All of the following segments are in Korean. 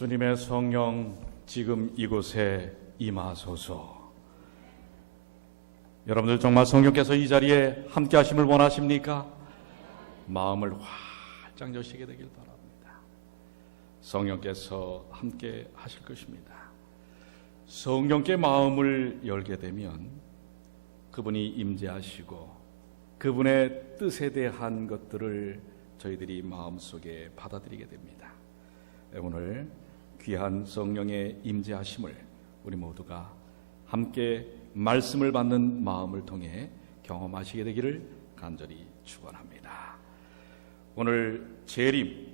주님의 성령 지금 이곳에 임하소서. 여러분들 정말 성령께서 이 자리에 함께 하심을 원하십니까? 마음을 활짝 여시게 되길 바랍니다. 성령께서 함께 하실 것입니다. 성령께 마음을 열게 되면 그분이 임재하시고 그분의 뜻에 대한 것들을 저희들이 마음속에 받아들이게 됩니다. 오늘 귀한 성령의 임재하심을 우리 모두가 함께 말씀을 받는 마음을 통해 경험하시게 되기를 간절히 축원합니다. 오늘 재림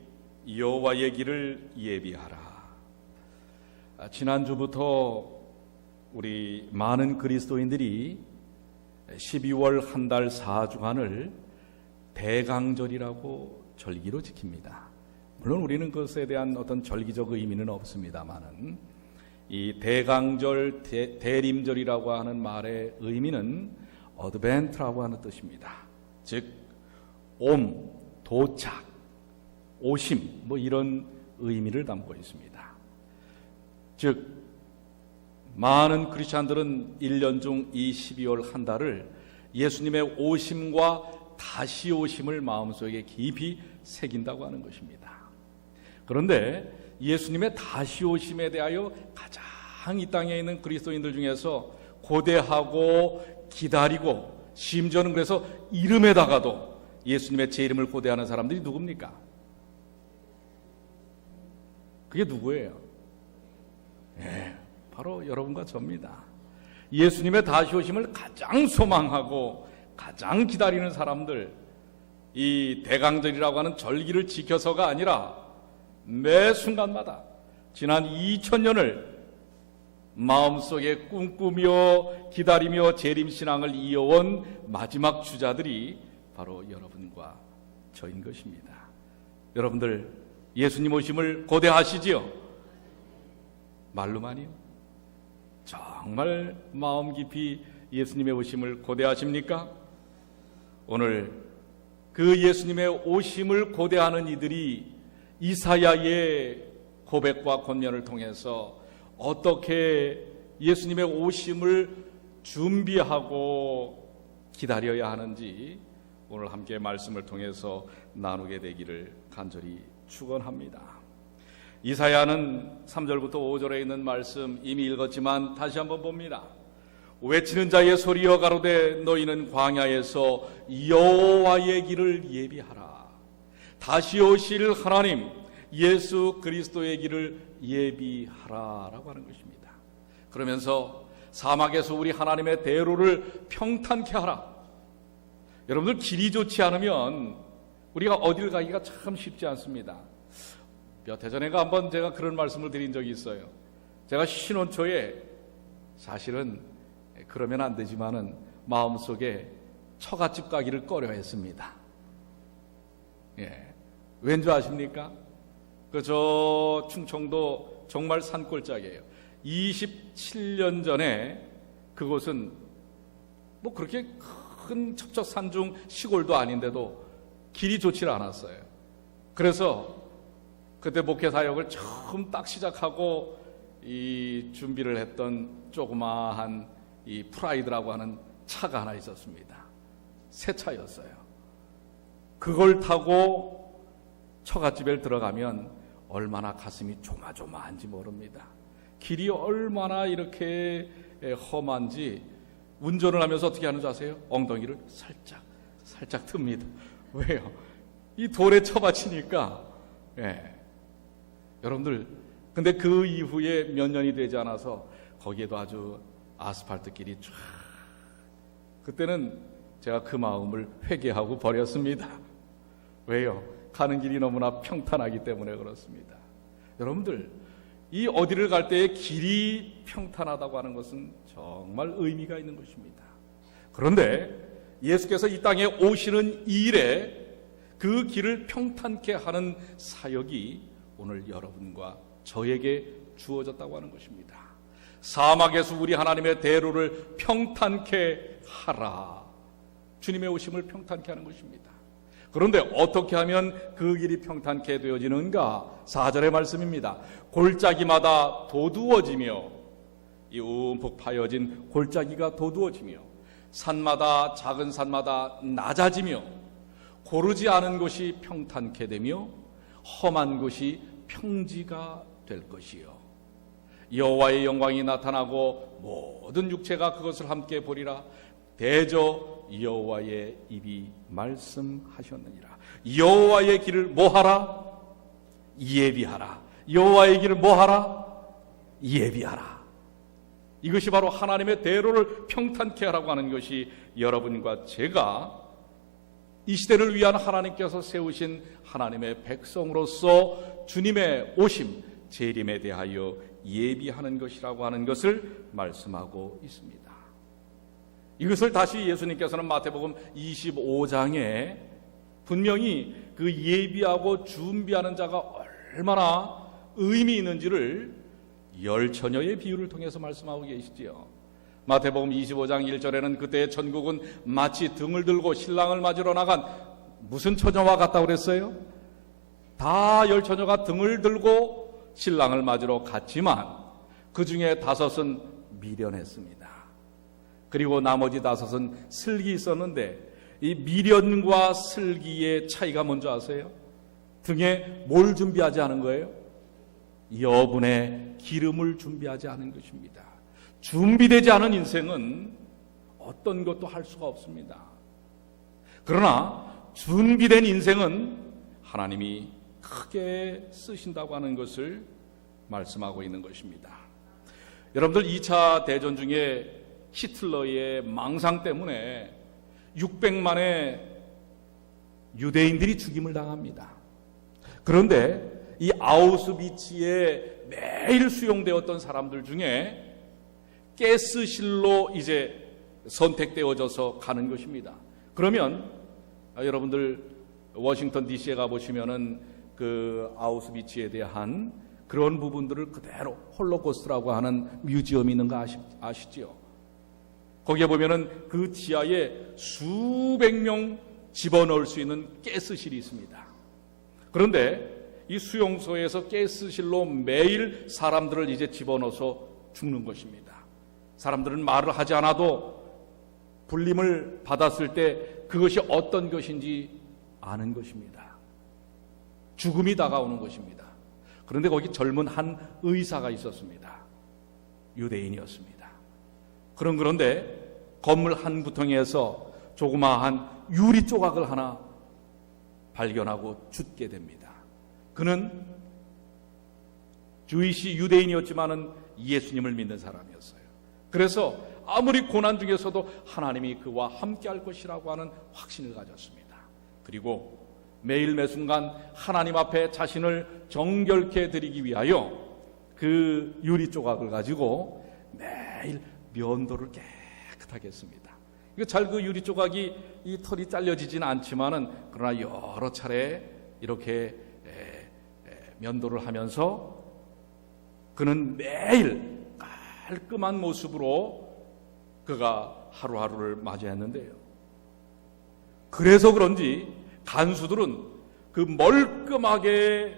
여호와의 길을 예비하라. 지난주부터 우리 많은 그리스도인들이 12월 한 달 4주간을 대강절이라고 절기로 지킵니다. 물론 우리는 그것에 대한 어떤 절기적 의미는 없습니다만은 이 대강절, 대림절이라고 하는 말의 의미는 어드벤트라고 하는 뜻입니다. 즉 옴, 도착, 오심 이런 의미를 담고 있습니다. 즉 많은 크리스찬들은 1년 중 이 12월 한 달을 예수님의 오심과 다시 오심을 마음속에 깊이 새긴다고 하는 것입니다. 그런데 예수님의 다시 오심에 대하여 가장 이 땅에 있는 그리스도인들 중에서 고대하고 기다리고 심지어는 그래서 이름에다가도 예수님의 제 이름을 고대하는 사람들이 누굽니까? 그게 누구예요? 바로 여러분과 저입니다. 예수님의 다시 오심을 가장 소망하고 가장 기다리는 사람들, 이 대강절이라고 하는 절기를 지켜서가 아니라 매 순간마다 지난 2000년을 마음속에 꿈꾸며 기다리며 재림신앙을 이어온 마지막 주자들이 바로 여러분과 저인 것입니다. 여러분들 예수님 오심을 고대하시지요? 말로만이요? 정말 마음 깊이 예수님의 오심을 고대하십니까? 오늘 그 예수님의 오심을 고대하는 이들이 이사야의 고백과 권면을 통해서 어떻게 예수님의 오심을 준비하고 기다려야 하는지 오늘 함께 말씀을 통해서 나누게 되기를 간절히 축원합니다. 이사야는 3절부터 5절에 있는 말씀 이미 읽었지만 다시 한번 봅니다. 외치는 자의 소리여 가로되 너희는 광야에서 여호와의 길을 예비하라. 다시 오실 하나님 예수 그리스도의 길을 예비하라라고 하는 것입니다. 그러면서 사막에서 우리 하나님의 대로를 평탄케 하라. 여러분들 길이 좋지 않으면 우리가 어딜 가기가 참 쉽지 않습니다. 몇 해 전에 한번 제가 그런 말씀을 드린 적이 있어요. 제가 신혼 초에 사실은 그러면 안 되지만은 마음속에 처갓집 가기를 꺼려했습니다. 왠지 아십니까? 저 충청도 정말 산골짜기예요. 27년 전에 그곳은 그렇게 큰 척척 산중 시골도 아닌데도 길이 좋지 않았어요. 그래서 그때 목회 사역을 처음 딱 시작하고 이 준비를 했던 조그마한 이 프라이드라고 하는 차가 하나 있었습니다. 새 차였어요. 그걸 타고 처갓집에 들어가면 얼마나 가슴이 조마조마한지 모릅니다. 길이 얼마나 이렇게 험한지 운전을 하면서 어떻게 하는지 아세요? 엉덩이를 살짝 틉니다. 왜요? 이 돌에 쳐받치니까. 여러분들 근데 그 이후에 몇 년이 되지 않아서 거기에도 아주 아스팔트 길이 쫙. 그때는 제가 그 마음을 회개하고 버렸습니다. 왜요? 가는 길이 너무나 평탄하기 때문에 그렇습니다. 여러분들 이 어디를 갈 때에 길이 평탄하다고 하는 것은 정말 의미가 있는 것입니다. 그런데 예수께서 이 땅에 오시는 이 일에 그 길을 평탄케 하는 사역이 오늘 여러분과 저에게 주어졌다고 하는 것입니다. 사막에서 우리 하나님의 대로를 평탄케 하라. 주님의 오심을 평탄케 하는 것입니다. 그런데 어떻게 하면 그 길이 평탄케 되어지는가? 4절의 말씀입니다. 골짜기마다 도두어지며, 이 움푹 파여진 골짜기가 도두어지며, 산마다 작은 산마다 낮아지며, 고르지 않은 곳이 평탄케 되며 험한 곳이 평지가 될 것이요, 여호와의 영광이 나타나고 모든 육체가 그것을 함께 보리라. 대저 여호와의 입이 말씀하셨느니라. 여호와의 길을 뭐하라? 예비하라. 여호와의 길을 뭐하라? 예비하라. 이것이 바로 하나님의 대로를 평탄케 하라고 하는 것이 여러분과 제가 이 시대를 위한 하나님께서 세우신 하나님의 백성으로서 주님의 오심, 재림에 대하여 예비하는 것이라고 하는 것을 말씀하고 있습니다. 이것을 다시 예수님께서는 마태복음 25장에 분명히 그 예비하고 준비하는 자가 얼마나 의미 있는지를 열 처녀의 비유를 통해서 말씀하고 계시지요. 마태복음 25장 1절에는 그때 전국은 마치 등을 들고 신랑을 맞으러 나간 무슨 처녀와 같다고 그랬어요? 다 열 처녀가 등을 들고 신랑을 맞으러 갔지만 그 중에 5은 미련했습니다. 그리고 나머지 5은 슬기 있었는데, 이 미련과 슬기의 차이가 뭔지 아세요? 등에 뭘 준비하지 않은 거예요? 여분의 기름을 준비하지 않은 것입니다. 준비되지 않은 인생은 어떤 것도 할 수가 없습니다. 그러나 준비된 인생은 하나님이 크게 쓰신다고 하는 것을 말씀하고 있는 것입니다. 여러분들 2차 대전 중에 히틀러의 망상 때문에 600만의 유대인들이 죽임을 당합니다. 그런데 이 아우슈비츠에 매일 수용되었던 사람들 중에 가스실로 이제 선택되어져서 가는 것입니다. 그러면 여러분들 워싱턴 DC에 가보시면은 그 아우슈비츠에 대한 그런 부분들을 그대로 홀로코스트라고 하는 뮤지엄이 있는 거 아시지요? 거기에 보면은 그 지하에 수백 명 집어넣을 수 있는 가스실이 있습니다. 그런데 이 수용소에서 가스실로 매일 사람들을 이제 집어넣어서 죽는 것입니다. 사람들은 말을 하지 않아도 불림을 받았을 때 그것이 어떤 것인지 아는 것입니다. 죽음이 다가오는 것입니다. 그런데 거기 젊은 한 의사가 있었습니다. 유대인이었습니다. 그런데 건물 한 구덩이에서 조그마한 유리 조각을 하나 발견하고 죽게 됩니다. 그는 주이시 유대인이었지만은 예수님을 믿는 사람이었어요. 그래서 아무리 고난 중에서도 하나님이 그와 함께할 것이라고 하는 확신을 가졌습니다. 그리고 매일 매순간 하나님 앞에 자신을 정결케 드리기 위하여 그 유리 조각을 가지고 매일 면도를 깨끗하게 했습니다. 잘 그 유리 조각이 이 털이 잘려지지는 않지만은 그러나 여러 차례 이렇게 면도를 하면서 그는 매일 깔끔한 모습으로 그가 하루하루를 맞이했는데요. 그래서 그런지 간수들은 그 멀끔하게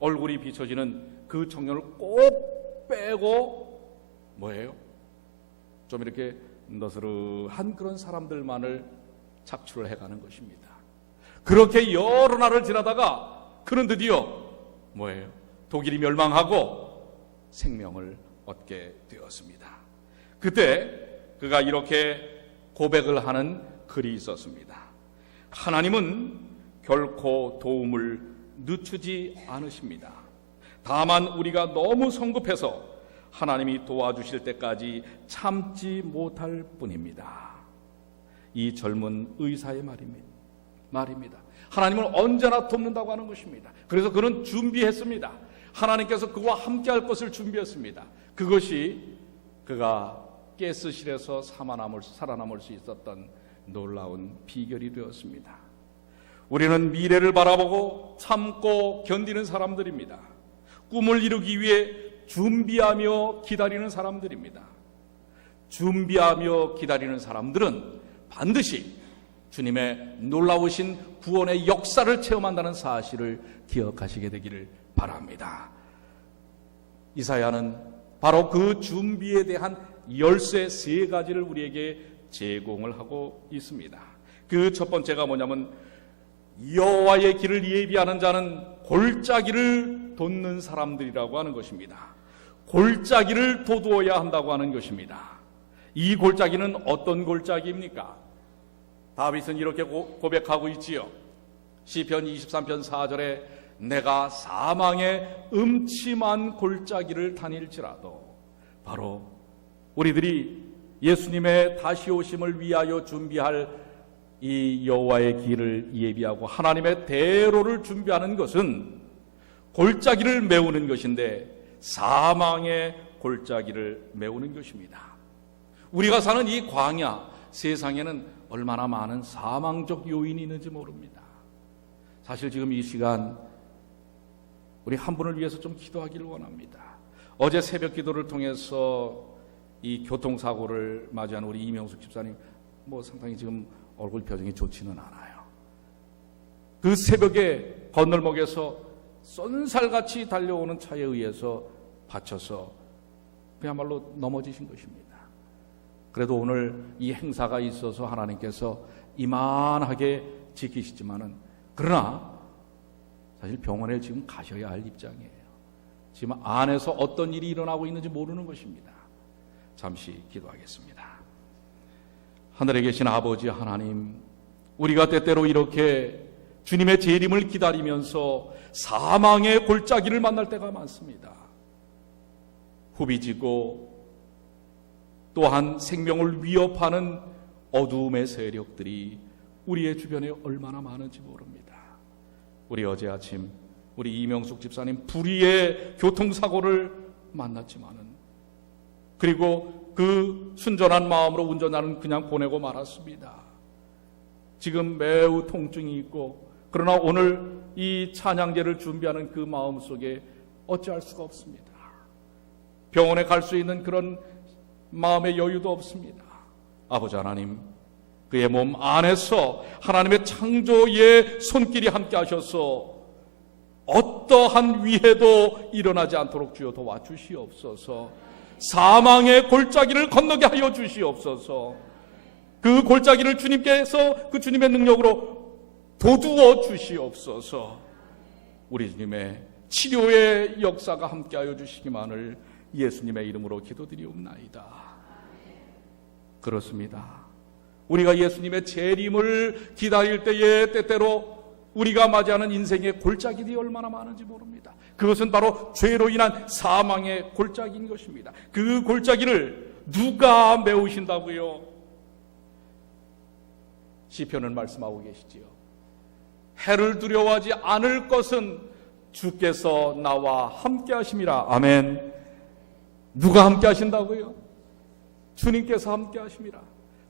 얼굴이 비춰지는 그 청년을 꼭 빼고 뭐예요? 좀 이렇게 너스르한 그런 사람들만을 착출을 해가는 것입니다. 그렇게 여러 날을 지나다가 그는 드디어 뭐예요? 독일이 멸망하고 생명을 얻게 되었습니다. 그때 그가 이렇게 고백을 하는 글이 있었습니다. 하나님은 결코 도움을 늦추지 않으십니다. 다만 우리가 너무 성급해서 하나님이 도와주실 때까지 참지 못할 뿐입니다. 이 젊은 의사의 말입니다. 하나님은 언제나 돕는다고 하는 것입니다. 그래서 그는 준비했습니다. 하나님께서 그와 함께할 것을 준비했습니다. 그것이 그가 가스실에서 살아남을 수 있었던 놀라운 비결이 되었습니다. 우리는 미래를 바라보고 참고 견디는 사람들입니다. 꿈을 이루기 위해 준비하며 기다리는 사람들입니다. 준비하며 기다리는 사람들은 반드시 주님의 놀라우신 구원의 역사를 체험한다는 사실을 기억하시게 되기를 바랍니다. 이사야는 바로 그 준비에 대한 열쇠 세 가지를 우리에게 제공을 하고 있습니다. 그 첫 번째가 뭐냐면 여호와의 길을 예비하는 자는 골짜기를 돋는 사람들이라고 하는 것입니다. 골짜기를 돋우어야 한다고 하는 것입니다. 이 골짜기는 어떤 골짜기입니까? 다윗은 이렇게 고백하고 있지요. 시편 23편 4절에 내가 사망의 음침한 골짜기를 다닐지라도, 바로 우리들이 예수님의 다시 오심을 위하여 준비할 이 여호와의 길을 예비하고 하나님의 대로를 준비하는 것은 골짜기를 메우는 것인데, 사망의 골짜기를 메우는 것입니다. 우리가 사는 이 광야 세상에는 얼마나 많은 사망적 요인이 있는지 모릅니다. 사실 지금 이 시간 우리 한 분을 위해서 좀 기도하기를 원합니다. 어제 새벽 기도를 통해서 이 교통사고를 맞이한 우리 이명숙 집사님, 상당히 지금 얼굴 표정이 좋지는 않아요. 그 새벽에 건널목에서 쏜살같이 달려오는 차에 의해서 다쳐서 그야말로 넘어지신 것입니다. 그래도 오늘 이 행사가 있어서 하나님께서 이만하게 지키시지만은, 그러나 사실 병원에 지금 가셔야 할 입장이에요. 지금 안에서 어떤 일이 일어나고 있는지 모르는 것입니다. 잠시 기도하겠습니다. 하늘에 계신 아버지 하나님, 우리가 때때로 이렇게 주님의 재림을 기다리면서 사망의 골짜기를 만날 때가 많습니다. 후비지고 또한 생명을 위협하는 어두움의 세력들이 우리의 주변에 얼마나 많은지 모릅니다. 우리 어제 아침 우리 이명숙 집사님 불의의 교통사고를 만났지만은, 그리고 그 순전한 마음으로 운전자는 그냥 보내고 말았습니다. 지금 매우 통증이 있고, 그러나 오늘 이 찬양제를 준비하는 그 마음 속에 어찌할 수가 없습니다. 병원에 갈 수 있는 그런 마음의 여유도 없습니다. 아버지 하나님, 그의 몸 안에서 하나님의 창조의 손길이 함께 하셔서 어떠한 위해도 일어나지 않도록 주여 도와주시옵소서. 사망의 골짜기를 건너게 하여 주시옵소서. 그 골짜기를 주님께서 그 주님의 능력으로 도두어 주시옵소서. 우리 주님의 치료의 역사가 함께하여 주시기만을 예수님의 이름으로 기도드리옵나이다. 그렇습니다. 우리가 예수님의 재림을 기다릴 때에 때때로 우리가 맞이하는 인생의 골짜기들이 얼마나 많은지 모릅니다. 그것은 바로 죄로 인한 사망의 골짜기인 것입니다. 그 골짜기를 누가 메우신다고요? 시편은 말씀하고 계시지요. 해를 두려워하지 않을 것은 주께서 나와 함께 하심이라. 아멘. 누가 함께 하신다고요? 주님께서 함께 하심이라.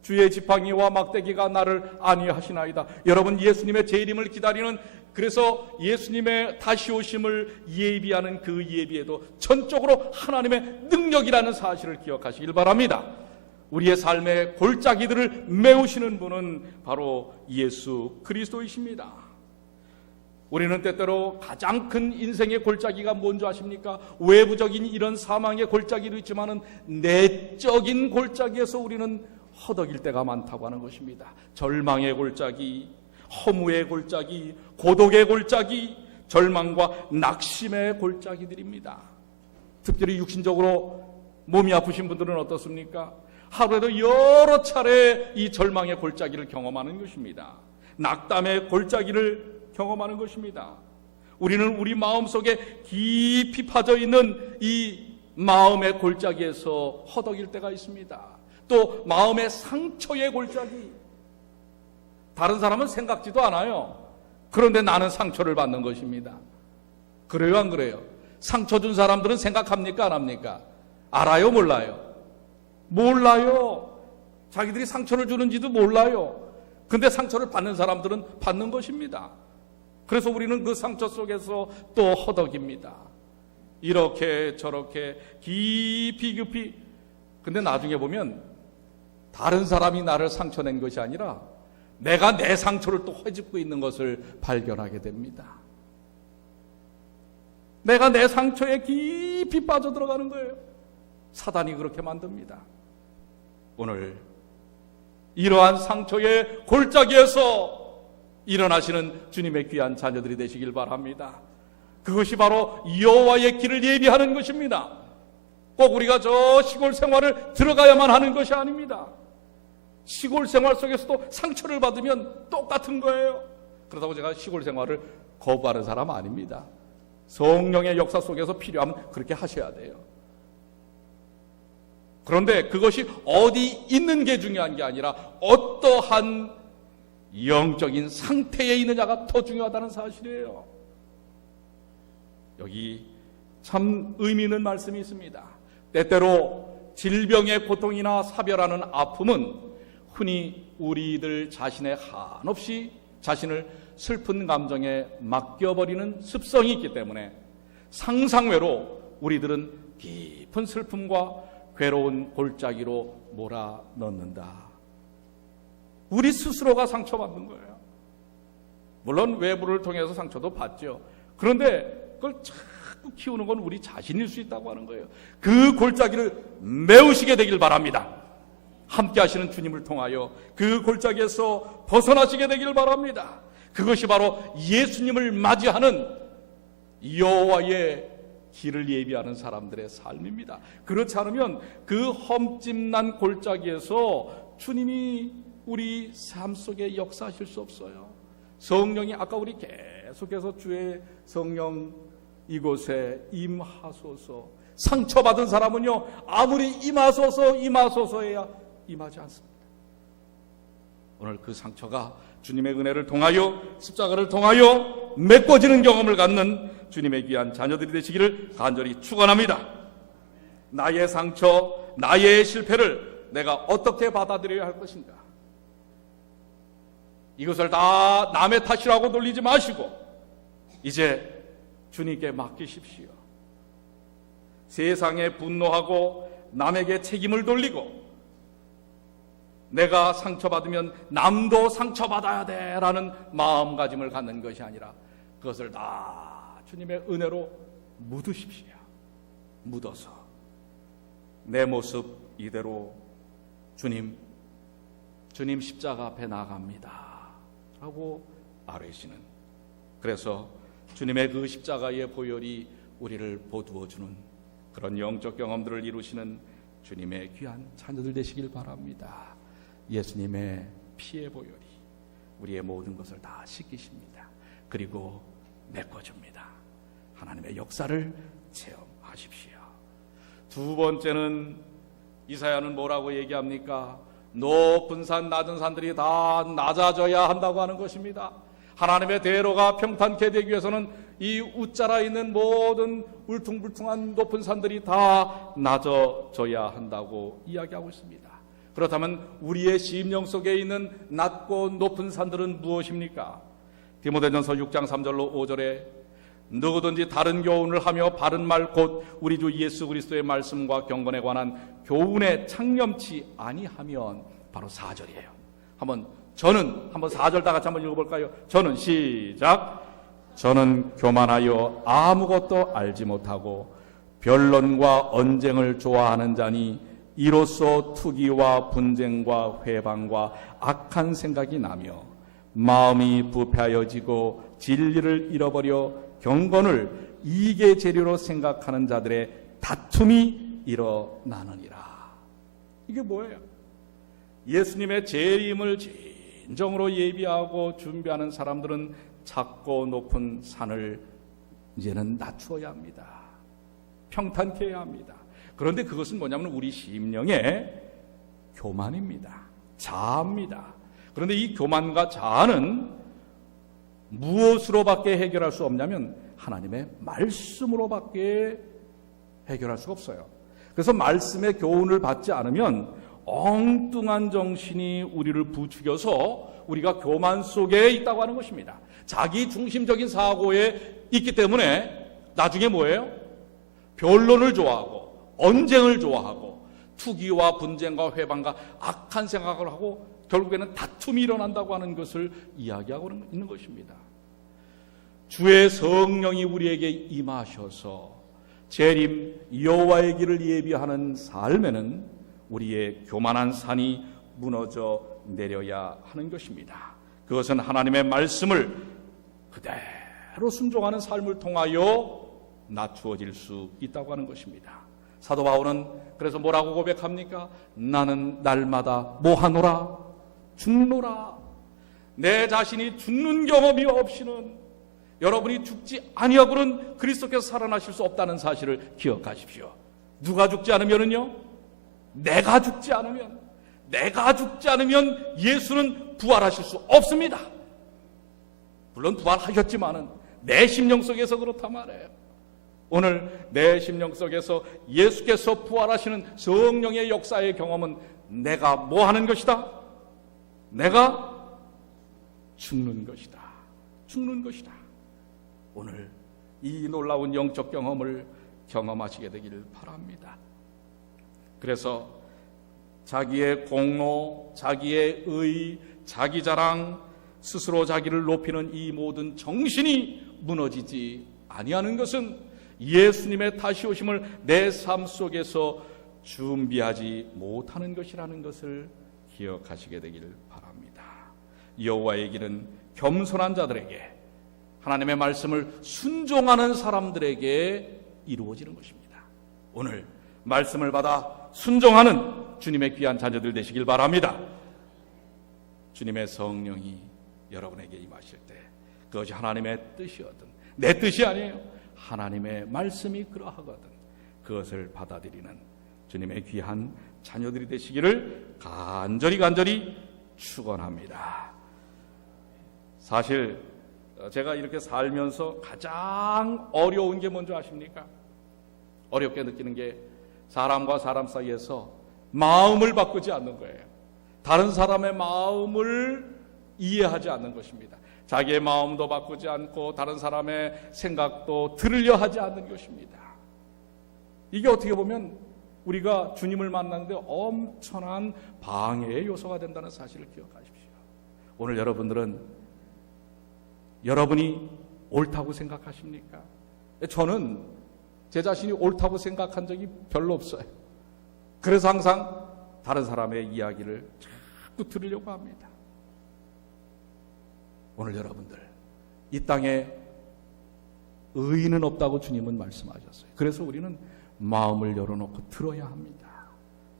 주의 지팡이와 막대기가 나를 안위하시나이다. 여러분, 예수님의 재림을 기다리는, 그래서 예수님의 다시 오심을 예비하는 그 예비에도 전적으로 하나님의 능력이라는 사실을 기억하시길 바랍니다. 우리의 삶의 골짜기들을 메우시는 분은 바로 예수 그리스도이십니다. 우리는 때때로 가장 큰 인생의 골짜기가 뭔지 아십니까? 외부적인 이런 사망의 골짜기도 있지만은 내적인 골짜기에서 우리는 허덕일 때가 많다고 하는 것입니다. 절망의 골짜기, 허무의 골짜기, 고독의 골짜기, 절망과 낙심의 골짜기들입니다. 특별히 육신적으로 몸이 아프신 분들은 어떻습니까? 하루에도 여러 차례 이 절망의 골짜기를 경험하는 것입니다. 낙담의 골짜기를 경험하는 것입니다. 우리는 우리 마음속에 깊이 파져 있는 이 마음의 골짜기에서 허덕일 때가 있습니다. 또 마음의 상처의 골짜기, 다른 사람은 생각지도 않아요. 그런데 나는 상처를 받는 것입니다. 그래요, 안 그래요? 상처 준 사람들은 생각합니까, 안 합니까? 알아요, 몰라요? 몰라요. 자기들이 상처를 주는지도 몰라요. 근데 상처를 받는 사람들은 받는 것입니다. 그래서 우리는 그 상처 속에서 또 허덕입니다. 이렇게 저렇게 깊이. 근데 나중에 보면 다른 사람이 나를 상처낸 것이 아니라 내가 내 상처를 또 헤집고 있는 것을 발견하게 됩니다. 내가 내 상처에 깊이 빠져들어가는 거예요. 사단이 그렇게 만듭니다. 오늘 이러한 상처의 골짜기에서 일어나시는 주님의 귀한 자녀들이 되시길 바랍니다. 그것이 바로 여호와의 길을 예비하는 것입니다. 꼭 우리가 저 시골 생활을 들어가야만 하는 것이 아닙니다. 시골 생활 속에서도 상처를 받으면 똑같은 거예요. 그렇다고 제가 시골 생활을 거부하는 사람 아닙니다. 성령의 역사 속에서 필요하면 그렇게 하셔야 돼요. 그런데 그것이 어디 있는 게 중요한 게 아니라 어떠한 영적인 상태에 있느냐가 더 중요하다는 사실이에요. 여기 참 의미 있는 말씀이 있습니다. 때때로 질병의 고통이나 사별하는 아픔은 흔히 우리들 자신의 한없이 자신을 슬픈 감정에 맡겨버리는 습성이 있기 때문에 상상외로 우리들은 깊은 슬픔과 괴로운 골짜기로 몰아넣는다. 우리 스스로가 상처받는 거예요. 물론 외부를 통해서 상처도 받죠. 그런데 그걸 자꾸 키우는 건 우리 자신일 수 있다고 하는 거예요. 그 골짜기를 메우시게 되길 바랍니다. 함께 하시는 주님을 통하여 그 골짜기에서 벗어나시게 되길 바랍니다. 그것이 바로 예수님을 맞이하는 여호와의 길을 예비하는 사람들의 삶입니다. 그렇지 않으면 그 험찜난 골짜기에서 주님이 우리 삶 속에 역사하실 수 없어요. 성령이 아까 우리 계속해서 주의 성령 이곳에 임하소서. 상처받은 사람은요 아무리 임하소서 해야 임하지 않습니다. 오늘 그 상처가 주님의 은혜를 통하여 십자가를 통하여 메꿔지는 경험을 갖는 주님의 귀한 자녀들이 되시기를 간절히 축원합니다. 나의 상처, 나의 실패를 내가 어떻게 받아들여야 할 것인가? 이것을 다 남의 탓이라고 돌리지 마시고 이제 주님께 맡기십시오. 세상에 분노하고 남에게 책임을 돌리고 내가 상처받으면 남도 상처받아야 돼라는 마음가짐을 갖는 것이 아니라 그것을 다 주님의 은혜로 묻으십시오. 묻어서 내 모습 이대로 주님 십자가 앞에 나갑니다 하고 아뢰시는, 그래서 주님의 그 십자가의 보혈이 우리를 보두어주는 그런 영적 경험들을 이루시는 주님의 귀한 자녀들 되시길 바랍니다. 예수님의 피의 보혈이 우리의 모든 것을 다 씻기십니다. 그리고 메꿔줍니다. 하나님의 역사를 체험하십시오. 두 번째는 이사야는 뭐라고 얘기합니까? 높은 산 낮은 산들이 다 낮아져야 한다고 하는 것입니다. 하나님의 대로가 평탄케 되기 위해서는 이 웃자라 있는 모든 울퉁불퉁한 높은 산들이 다 낮아져야 한다고 이야기하고 있습니다. 그렇다면 우리의 심령 속에 있는 낮고 높은 산들은 무엇입니까? 디모데전서 6장 3절로 5절에 누구든지 다른 교훈을 하며 바른 말 곧 우리 주 예수 그리스도의 말씀과 경건에 관한 교훈에 창념치 아니하면, 바로 4절이에요. 한번 4절 다 같이 한번 읽어볼까요? 저는 시작. 저는 교만하여 아무것도 알지 못하고 변론과 언쟁을 좋아하는 자니 이로써 투기와 분쟁과 회방과 악한 생각이 나며 마음이 부패하여지고 진리를 잃어버려 경건을 이익의 재료로 생각하는 자들의 다툼이 일어나느니라. 이게 뭐예요? 예수님의 재림을 진정으로 예비하고 준비하는 사람들은 작고 높은 산을 이제는 낮추어야 합니다. 평탄케 해야 합니다. 그런데 그것은 뭐냐면 우리 심령의 교만입니다. 자아입니다. 그런데 이 교만과 자아는 무엇으로밖에 해결할 수 없냐면 하나님의 말씀으로밖에 해결할 수가 없어요. 그래서 말씀의 교훈을 받지 않으면 엉뚱한 정신이 우리를 부추겨서 우리가 교만 속에 있다고 하는 것입니다. 자기 중심적인 사고에 있기 때문에 나중에 뭐예요? 변론을 좋아하고 언쟁을 좋아하고 투기와 분쟁과 회방과 악한 생각을 하고 결국에는 다툼이 일어난다고 하는 것을 이야기하고 있는 것입니다. 주의 성령이 우리에게 임하셔서 재림 여호와의 길을 예비하는 삶에는 우리의 교만한 산이 무너져 내려야 하는 것입니다. 그것은 하나님의 말씀을 그대로 순종하는 삶을 통하여 낮추어질 수 있다고 하는 것입니다. 사도 바울은 그래서 뭐라고 고백합니까? 나는 날마다 뭐하노라? 죽노라. 내 자신이 죽는 경험이 없이는 여러분이 죽지 아니하고는 그리스도께서 살아나실 수 없다는 사실을 기억하십시오. 누가 죽지 않으면은요? 내가 죽지 않으면 예수는 부활하실 수 없습니다. 물론 부활하셨지만은 내 심령 속에서 그렇단 말이에요. 오늘 내 심령 속에서 예수께서 부활하시는 성령의 역사의 경험은 내가 뭐 하는 것이다? 내가 죽는 것이다. 죽는 것이다. 오늘 이 놀라운 영적 경험을 경험하시게 되기를 바랍니다. 그래서 자기의 공로, 자기의 의, 자기 자랑, 스스로 자기를 높이는 이 모든 정신이 무너지지 아니하는 것은 예수님의 다시 오심을 내 삶 속에서 준비하지 못하는 것이라는 것을 기억하시게 되기를 바랍니다. 여호와의 길은 겸손한 자들에게, 하나님의 말씀을 순종하는 사람들에게 이루어지는 것입니다. 오늘 말씀을 받아 순종하는 주님의 귀한 자녀들 되시길 바랍니다. 주님의 성령이 여러분에게 임하실 때 그것이 하나님의 뜻이거든, 내 뜻이 아니에요. 하나님의 말씀이 그러하거든 그것을 받아들이는 주님의 귀한 자녀들이 되시기를 간절히 축원합니다. 사실 제가 이렇게 살면서 가장 어려운 게 뭔지 아십니까? 어렵게 느끼는 게 사람과 사람 사이에서 마음을 바꾸지 않는 거예요. 다른 사람의 마음을 이해하지 않는 것입니다. 자기의 마음도 바꾸지 않고 다른 사람의 생각도 들으려 하지 않는 것입니다. 이게 어떻게 보면 우리가 주님을 만나는데 엄청난 방해의 요소가 된다는 사실을 기억하십시오. 오늘 여러분이 옳다고 생각하십니까? 저는 제 자신이 옳다고 생각한 적이 별로 없어요. 그래서 항상 다른 사람의 이야기를 자꾸 들으려고 합니다. 오늘 여러분들, 이 땅에 의인은 없다고 주님은 말씀하셨어요. 그래서 우리는 마음을 열어놓고 들어야 합니다.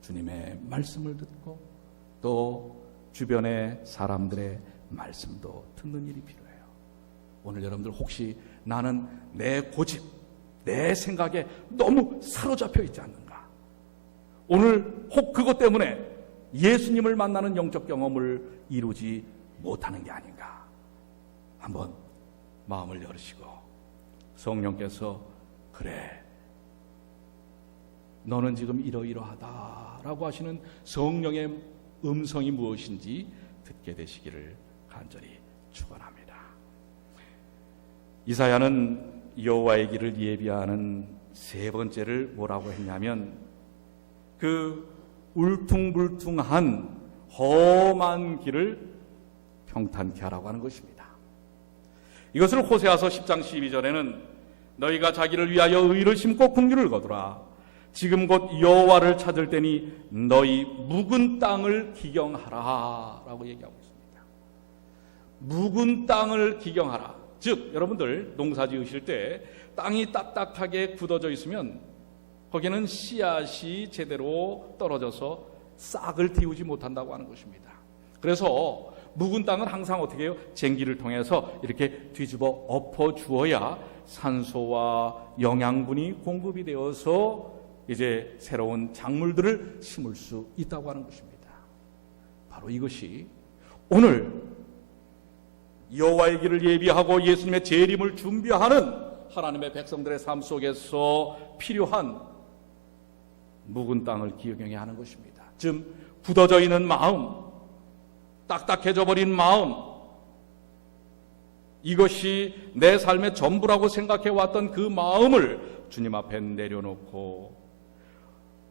주님의 말씀을 듣고 또 주변의 사람들의 말씀도 듣는 일이 필요해요. 오늘 여러분들 혹시 나는 내 고집, 내 생각에 너무 사로잡혀 있지 않는가? 오늘 혹 그것 때문에 예수님을 만나는 영적 경험을 이루지 못하는 게 아닌가? 한번 마음을 열으시고 성령께서 그래, 너는 지금 이러이러하다라고 하시는 성령의 음성이 무엇인지 듣게 되시기를 간절히 축원합니다. 이사야는 여호와의 길을 예비하는 세 번째를 뭐라고 했냐면 그 울퉁불퉁한 험한 길을 평탄케 하라고 하는 것입니다. 이것을 호세아서 10장 12절에는 너희가 자기를 위하여 의를 심고 긍휼을 거두라. 지금 곧 여호와를 찾을 때니 너희 묵은 땅을 기경하라 라고 얘기하고 있습니다. 묵은 땅을 기경하라. 즉 여러분들 농사 지으실 때 땅이 딱딱하게 굳어져 있으면 거기는 씨앗이 제대로 떨어져서 싹을 틔우지 못한다고 하는 것입니다. 그래서 묵은 땅은 항상 어떻게 해요? 쟁기를 통해서 이렇게 뒤집어 엎어 주어야 산소와 영양분이 공급이 되어서 이제 새로운 작물들을 심을 수 있다고 하는 것입니다. 바로 이것이 오늘 여호와의 길을 예비하고 예수님의 재림을 준비하는 하나님의 백성들의 삶 속에서 필요한 묵은 땅을 기경해야 하는 것입니다. 즉 굳어져 있는 마음, 딱딱해져 버린 마음, 이것이 내 삶의 전부라고 생각해 왔던 그 마음을 주님 앞에 내려놓고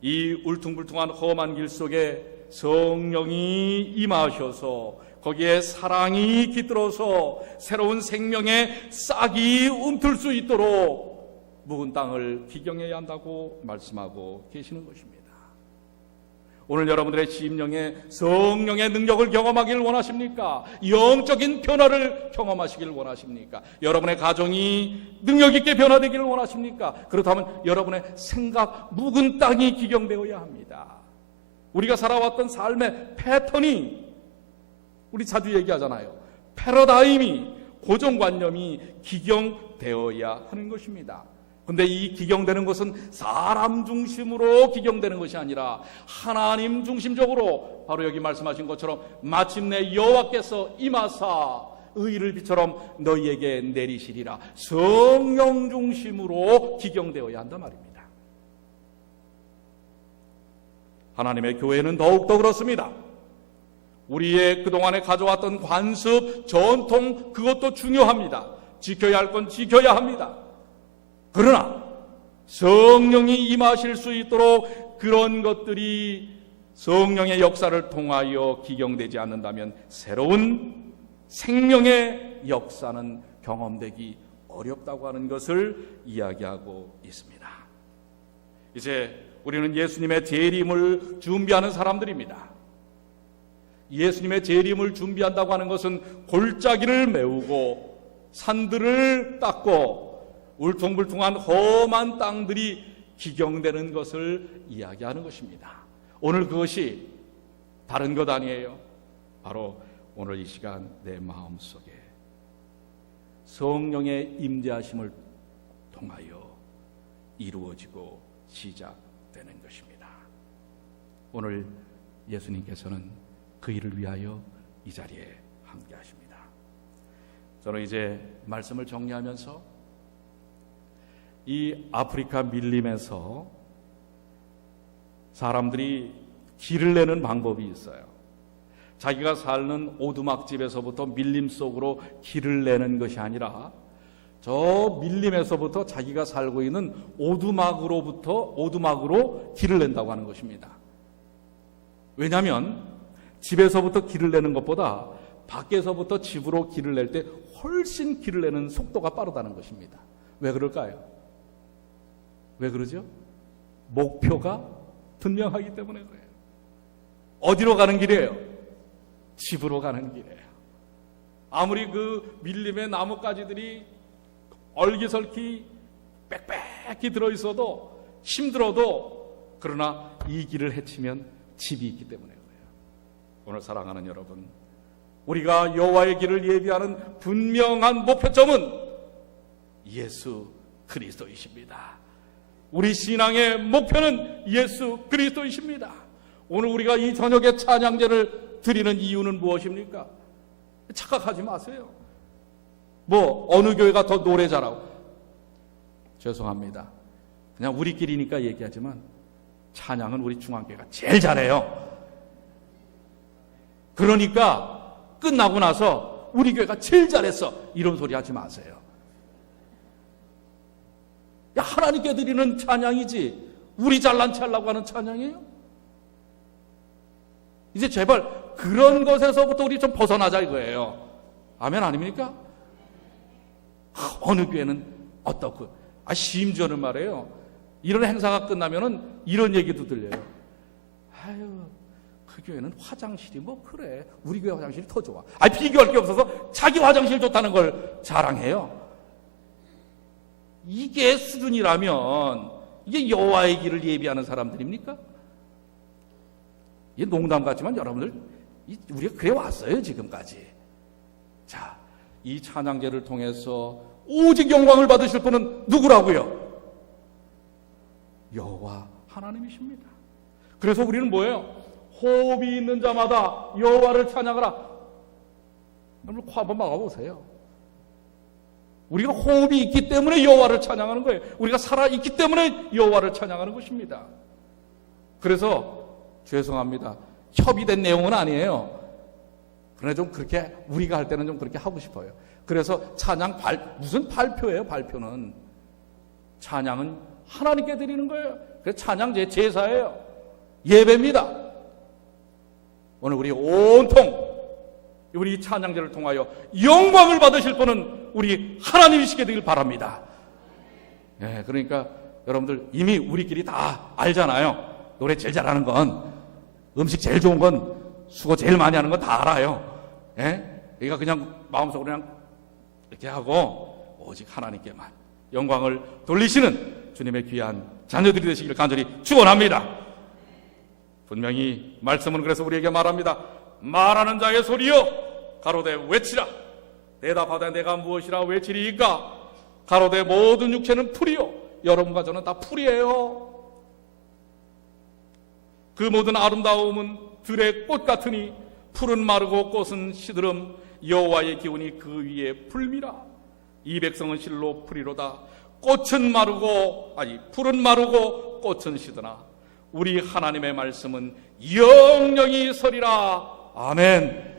이 울퉁불퉁한 험한 길 속에 성령이 임하셔서 거기에 사랑이 깃들어서 새로운 생명의 싹이 움틀 수 있도록 묵은 땅을 기경해야 한다고 말씀하고 계시는 것입니다. 오늘 여러분들의 심령에 성령의 능력을 경험하기를 원하십니까? 영적인 변화를 경험하시기를 원하십니까? 여러분의 가정이 능력 있게 변화되기를 원하십니까? 그렇다면 여러분의 생각, 묵은 땅이 기경되어야 합니다. 우리가 살아왔던 삶의 패턴이, 우리 자주 얘기하잖아요. 패러다임이, 고정관념이 기경되어야 하는 것입니다. 근데 이 기경되는 것은 사람 중심으로 기경되는 것이 아니라 하나님 중심적으로, 바로 여기 말씀하신 것처럼 마침내 여호와께서 임하사 의를 비처럼 너희에게 내리시리라, 성령 중심으로 기경되어야 한단 말입니다. 하나님의 교회는 더욱더 그렇습니다. 우리의 그동안에 가져왔던 관습, 전통, 그것도 중요합니다. 지켜야 할 건 지켜야 합니다. 그러나 성령이 임하실 수 있도록 그런 것들이 성령의 역사를 통하여 기경되지 않는다면 새로운 생명의 역사는 경험되기 어렵다고 하는 것을 이야기하고 있습니다. 이제 우리는 예수님의 재림을 준비하는 사람들입니다. 예수님의 재림을 준비한다고 하는 것은 골짜기를 메우고 산들을 닦고 울퉁불퉁한 험한 땅들이 기경되는 것을 이야기하는 것입니다. 오늘 그것이 다른 것 아니에요. 바로 오늘 이 시간 내 마음속에 성령의 임재하심을 통하여 이루어지고 시작되는 것입니다. 오늘 예수님께서는 그 일을 위하여 이 자리에 함께 하십니다. 저는 이제 말씀을 정리하면서 이 아프리카 밀림에서 사람들이 길을 내는 방법이 있어요. 자기가 사는 오두막집에서부터 밀림 속으로 길을 내는 것이 아니라 저 밀림에서부터 자기가 살고 있는 오두막으로 길을 낸다고 하는 것입니다. 왜냐하면 집에서부터 길을 내는 것보다 밖에서부터 집으로 길을 낼 때 훨씬 길을 내는 속도가 빠르다는 것입니다. 왜 그럴까요? 왜 그러죠? 목표가 분명하기 때문에 그래요. 어디로 가는 길이에요? 집으로 가는 길이에요. 아무리 그 밀림의 나뭇가지들이 얼기설기 빽빽히 들어있어도 힘들어도, 그러나 이 길을 헤치면 집이 있기 때문에 그래요. 오늘 사랑하는 여러분, 우리가 여호와의 길을 예비하는 분명한 목표점은 예수 그리스도이십니다. 우리 신앙의 목표는 예수 그리스도이십니다. 오늘 우리가 이 저녁에 찬양제를 드리는 이유는 무엇입니까? 착각하지 마세요. 어느 교회가 더 노래 잘하고, 죄송합니다. 그냥 우리끼리니까 얘기하지만 찬양은 우리 중앙교회가 제일 잘해요. 그러니까 끝나고 나서 우리 교회가 제일 잘했어, 이런 소리 하지 마세요. 하나님께 드리는 찬양이지 우리 잘난 체 하려고 하는 찬양이에요? 이제 제발 그런 것에서부터 우리 좀 벗어나자 이거예요. 아멘 아닙니까? 어느 교회는 어떻고, 심지어는 말이에요, 이런 행사가 끝나면은 이런 얘기도 들려요. 아유, 그 교회는 화장실이 그래, 우리 교회 화장실이 더 좋아. 비교할 게 없어서 자기 화장실 좋다는 걸 자랑해요. 이게 수준이라면 이게 여호와의 길을 예비하는 사람들입니까? 이게 농담 같지만 여러분들, 우리가 그래 왔어요 지금까지. 자, 이 찬양제를 통해서 오직 영광을 받으실 분은 누구라고요? 여호와 하나님이십니다. 그래서 우리는 뭐예요? 호흡이 있는 자마다 여호와를 찬양하라. 여러분 코 한번 막아보세요. 우리가 호흡이 있기 때문에 여호와를 찬양하는 거예요. 우리가 살아있기 때문에 여호와를 찬양하는 것입니다. 그래서 죄송합니다, 협의된 내용은 아니에요. 그러나 좀 그렇게 우리가 할 때는 좀 그렇게 하고 싶어요. 그래서 찬양 무슨 발표예요? 발표는 찬양은 하나님께 드리는 거예요. 그래서 찬양 제사예요. 예배입니다. 오늘 우리 온통 우리 찬양제를 통하여 영광을 받으실 분은 우리 하나님이시게 되길 바랍니다. 예, 그러니까 여러분들 이미 우리끼리 다 알잖아요. 노래 제일 잘하는 건, 음식 제일 좋은 건, 수고 제일 많이 하는 건 다 알아요. 예? 그러니까 그냥 마음속으로 그냥 이렇게 하고 오직 하나님께만 영광을 돌리시는 주님의 귀한 자녀들이 되시길 간절히 축원합니다. 분명히 말씀은 그래서 우리에게 말합니다. 말하는 자의 소리여 가로되 외치라. 대답하되 내가 무엇이라 외치리이까. 가로되 모든 육체는 풀이요. 여러분과 저는 다 풀이에요. 그 모든 아름다움은 들의 꽃 같으니 풀은 마르고 꽃은 시드름. 여호와의 기운이 그 위에 불미라. 이 백성은 실로 풀이로다. 꽃은 마르고 풀은 마르고 꽃은 시드나 우리 하나님의 말씀은 영영이 서리라. 아멘.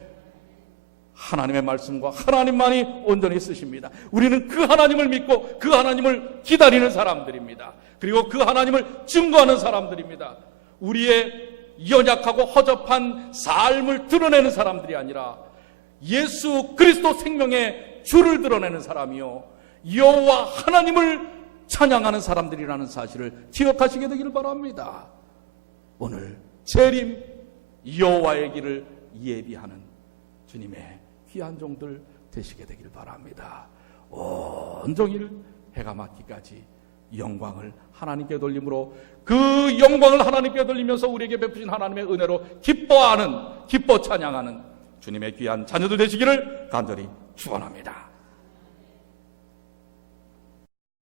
하나님의 말씀과 하나님만이 온전히 쓰십니다. 우리는 그 하나님을 믿고 그 하나님을 기다리는 사람들입니다. 그리고 그 하나님을 증거하는 사람들입니다. 우리의 연약하고 허접한 삶을 드러내는 사람들이 아니라 예수 그리스도 생명의 주를 드러내는 사람이요 여호와 하나님을 찬양하는 사람들이라는 사실을 기억하시게 되기를 바랍니다. 오늘 재림 여호와의 길을 예비하는 주님의 귀한 종들 되시게 되길 바랍니다. 온종일 해가 맞기까지 영광을 하나님께 돌림으로 그 영광을 하나님께 돌리면서 우리에게 베푸신 하나님의 은혜로 기뻐 찬양하는 주님의 귀한 자녀들 되시기를 간절히 축원합니다.